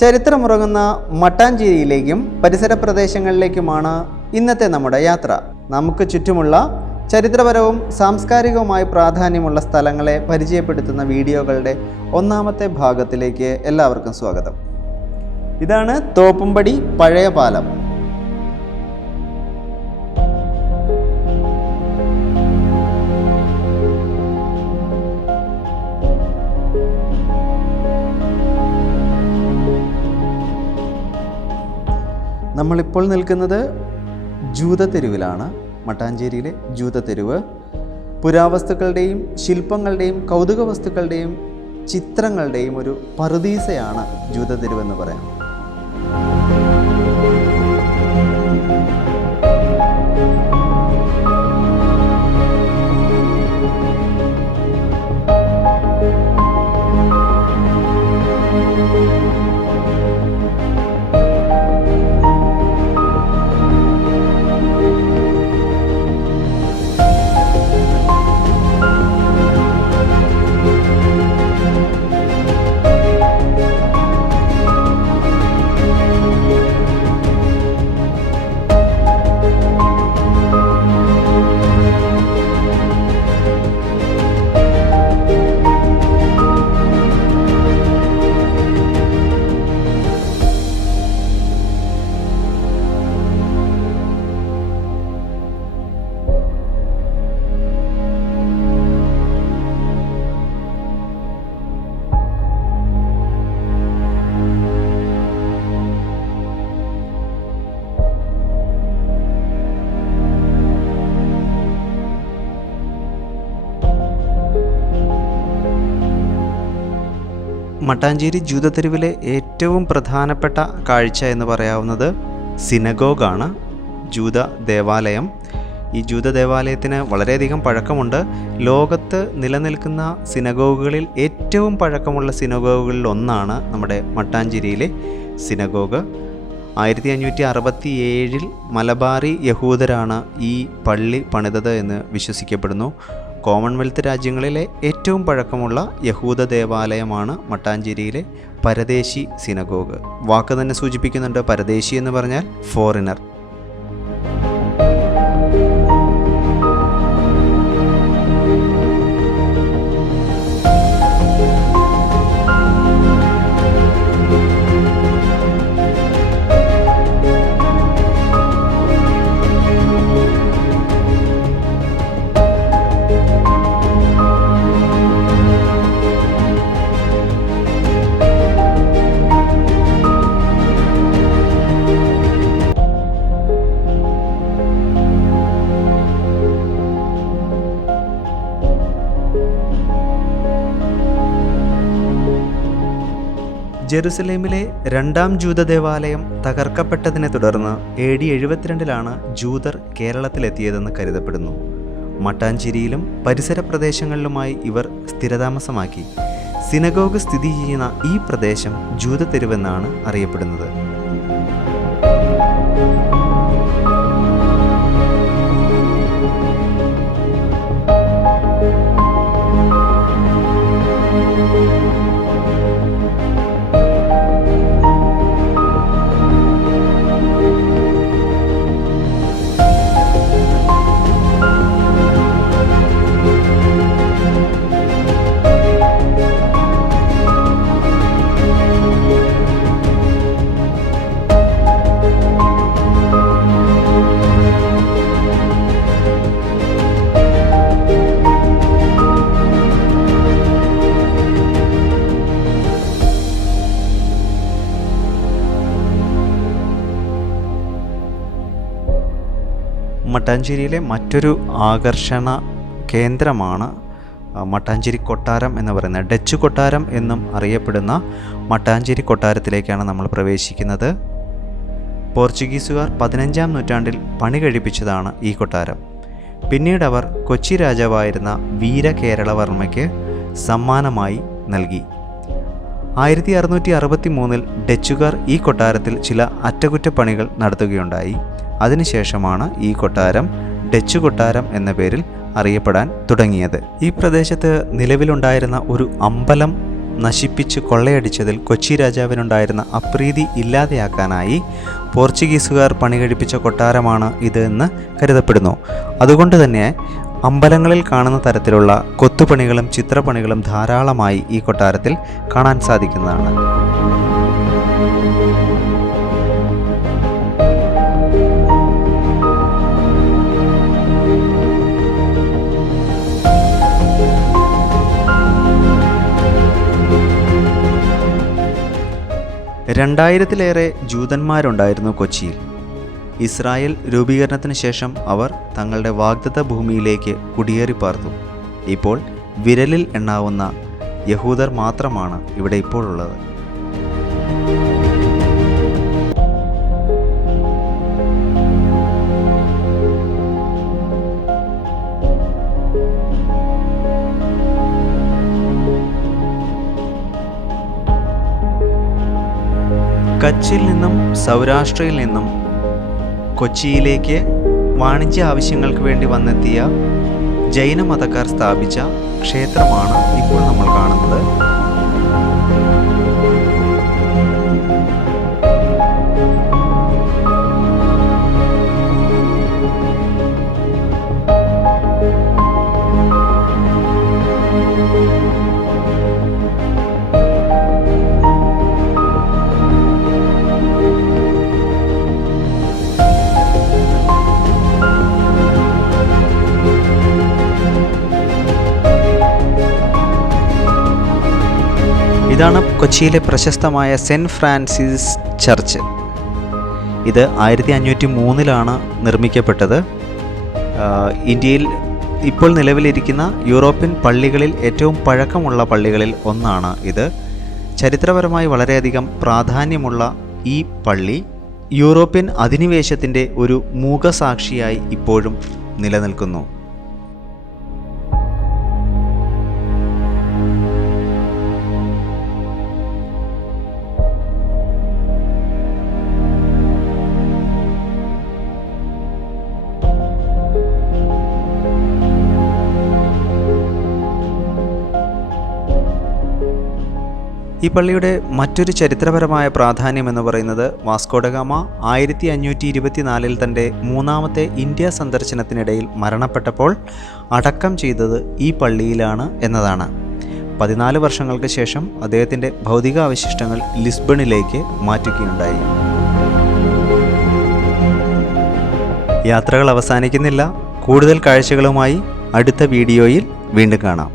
ചരിത്രമുറങ്ങുന്ന മട്ടാഞ്ചേരിയിലേക്കും പരിസര പ്രദേശങ്ങളിലേക്കുമാണ് ഇന്നത്തെ നമ്മുടെ യാത്ര. നമുക്ക് ചുറ്റുമുള്ള ചരിത്രപരവും സാംസ്കാരികവുമായി പ്രാധാന്യമുള്ള സ്ഥലങ്ങളെ പരിചയപ്പെടുത്തുന്ന വീഡിയോകളുടെ ഒന്നാമത്തെ ഭാഗത്തിലേക്ക് എല്ലാവർക്കും സ്വാഗതം. ഇതാണ് തോപ്പുംപടി പഴയ പാലം. നമ്മളിപ്പോൾ നിൽക്കുന്നത് ജൂതത്തെരുവിലാണ്. മട്ടാഞ്ചേരിയിലെ ജൂതത്തെരുവ് പുരാവസ്തുക്കളുടെയും ശില്പങ്ങളുടെയും കൗതുക വസ്തുക്കളുടെയും ചിത്രങ്ങളുടെയും ഒരു പറുദീസയാണ് ജൂതത്തെരുവെന്ന് പറയാം. മട്ടാഞ്ചേരി ജൂതത്തെരുവിലെ ഏറ്റവും പ്രധാനപ്പെട്ട കാഴ്ച എന്ന് പറയാവുന്നത് സിനഗോഗാണ്, ജൂത ദേവാലയം. ഈ ജൂത ദേവാലയത്തിന് വളരെയധികം പഴക്കമുണ്ട്. ലോകത്ത് നിലനിൽക്കുന്ന സിനഗോഗുകളിൽ ഏറ്റവും പഴക്കമുള്ള സിനഗോഗുകളിൽ ഒന്നാണ് നമ്മുടെ മട്ടാഞ്ചേരിയിലെ സിനഗോഗ്. 1567 മലബാറി യഹൂദരാണ് ഈ പള്ളി പണിതത് എന്ന് വിശ്വസിക്കപ്പെടുന്നു. കോമൺവെൽത്ത് രാജ്യങ്ങളിലെ ഏറ്റവും പഴക്കമുള്ള യഹൂദ ദേവാലയമാണ് മട്ടാഞ്ചേരിയിലെ പരദേശി സിനഗോഗ്. വാക്ക് തന്നെ സൂചിപ്പിക്കുന്നുണ്ട്, പരദേശി എന്ന് പറഞ്ഞാൽ ഫോറിനർ. ജെറുസലേമിലെ രണ്ടാം ജൂത ദേവാലയം തകർക്കപ്പെട്ടതിനെ തുടർന്ന് AD 72 ജൂതർ കേരളത്തിലെത്തിയതെന്ന് കരുതപ്പെടുന്നു. മട്ടാഞ്ചേരിയിലും പരിസര പ്രദേശങ്ങളിലുമായി ഇവർ സ്ഥിരതാമസമാക്കി. സിനഗോഗ് സ്ഥിതി ചെയ്യുന്ന ഈ പ്രദേശം ജൂതത്തെരുവെന്നാണ് അറിയപ്പെടുന്നത്. മട്ടാഞ്ചേരിയിലെ മറ്റൊരു ആകർഷണ കേന്ദ്രമാണ് മട്ടാഞ്ചേരി കൊട്ടാരം എന്ന് പറയുന്നത്. ഡച്ച് കൊട്ടാരം എന്നും അറിയപ്പെടുന്ന മട്ടാഞ്ചേരി കൊട്ടാരത്തിലേക്കാണ് നമ്മൾ പ്രവേശിക്കുന്നത്. പോർച്ചുഗീസുകാർ 15-ാം നൂറ്റാണ്ടിൽ പണി കഴിപ്പിച്ചതാണ് ഈ കൊട്ടാരം. പിന്നീട് അവർ കൊച്ചി രാജാവായിരുന്ന വീരകേരളവർമ്മയ്ക്ക് സമ്മാനമായി നൽകി. 1663 ഡച്ചുകാർ ഈ കൊട്ടാരത്തിൽ ചില അറ്റകുറ്റപ്പണികൾ നടത്തുകയുണ്ടായി. അതിനുശേഷമാണ് ഈ കൊട്ടാരം ഡച്ച് കൊട്ടാരം എന്ന പേരിൽ അറിയപ്പെടാൻ തുടങ്ങിയത്. ഈ പ്രദേശത്ത് നിലവിലുണ്ടായിരുന്ന ഒരു അമ്പലം നശിപ്പിച്ച് കൊള്ളയടിച്ചതിൽ കൊച്ചി രാജാവിനുണ്ടായിരുന്ന അപ്രീതി ഇല്ലാതെയാക്കാനായി പോർച്ചുഗീസുകാർ പണികഴിപ്പിച്ച കൊട്ടാരമാണ് ഇത് എന്ന് കരുതപ്പെടുന്നു. അതുകൊണ്ട് തന്നെ അമ്പലങ്ങളിൽ കാണുന്ന തരത്തിലുള്ള കൊത്തുപണികളും ചിത്രപ്പണികളും ധാരാളമായി ഈ കൊട്ടാരത്തിൽ കാണാൻ സാധിക്കുന്നതാണ്. രണ്ടായിരത്തിലേറെ ജൂതന്മാരുണ്ടായിരുന്നു കൊച്ചിയിൽ. ഇസ്രായേൽ രൂപീകരണത്തിന് ശേഷം അവർ തങ്ങളുടെ വാഗ്ദത്ത ഭൂമിയിലേക്ക് കുടിയേറിപ്പാർത്തു. ഇപ്പോൾ വിരലിൽ എണ്ണാവുന്ന യഹൂദർ മാത്രമാണ് ഇവിടെ ഇപ്പോഴുള്ളത്. കച്ചിൽ നിന്നും സൗരാഷ്ട്രയിൽ നിന്നും കൊച്ചിയിലേക്ക് വാണിജ്യ ആവശ്യങ്ങൾക്ക് വേണ്ടി വന്നെത്തിയ ജൈന മതക്കാർ സ്ഥാപിച്ച ക്ഷേത്രമാണ് ഇപ്പോൾ നമ്മൾ കാണുന്നത്. ഇതാണ് കൊച്ചിയിലെ പ്രശസ്തമായ സെൻറ്റ് ഫ്രാൻസിസ് ചർച്ച്. ഇത് 1503 നിർമ്മിക്കപ്പെട്ടത്. ഇന്ത്യയിൽ ഇപ്പോൾ നിലവിലിരിക്കുന്ന യൂറോപ്യൻ പള്ളികളിൽ ഏറ്റവും പഴക്കമുള്ള പള്ളികളിൽ ഒന്നാണ് ഇത്. ചരിത്രപരമായി വളരെയധികം പ്രാധാന്യമുള്ള ഈ പള്ളി യൂറോപ്യൻ അധിനിവേശത്തിൻ്റെ ഒരു മൂകസാക്ഷിയായി ഇപ്പോഴും നിലനിൽക്കുന്നു. ഈ പള്ളിയുടെ മറ്റൊരു ചരിത്രപരമായ പ്രാധാന്യം എന്ന് പറയുന്നത് വാസ്കോ ഡ ഗാമ 1524 തൻ്റെ 3ാമത്തെ ഇന്ത്യ സന്ദർശനത്തിനിടയിൽ മരണപ്പെട്ടപ്പോൾ അടക്കം ചെയ്തത് ഈ പള്ളിയിലാണ് എന്നതാണ്. 14 വർഷങ്ങൾക്ക് ശേഷം അദ്ദേഹത്തിൻ്റെ ഭൗതികാവശിഷ്ടങ്ങൾ ലിസ്ബണിലേക്ക് മാറ്റുകയുണ്ടായി. യാത്രകൾ അവസാനിക്കുന്നില്ല. കൂടുതൽ കാഴ്ചകളുമായി അടുത്ത വീഡിയോയിൽ വീണ്ടും കാണാം.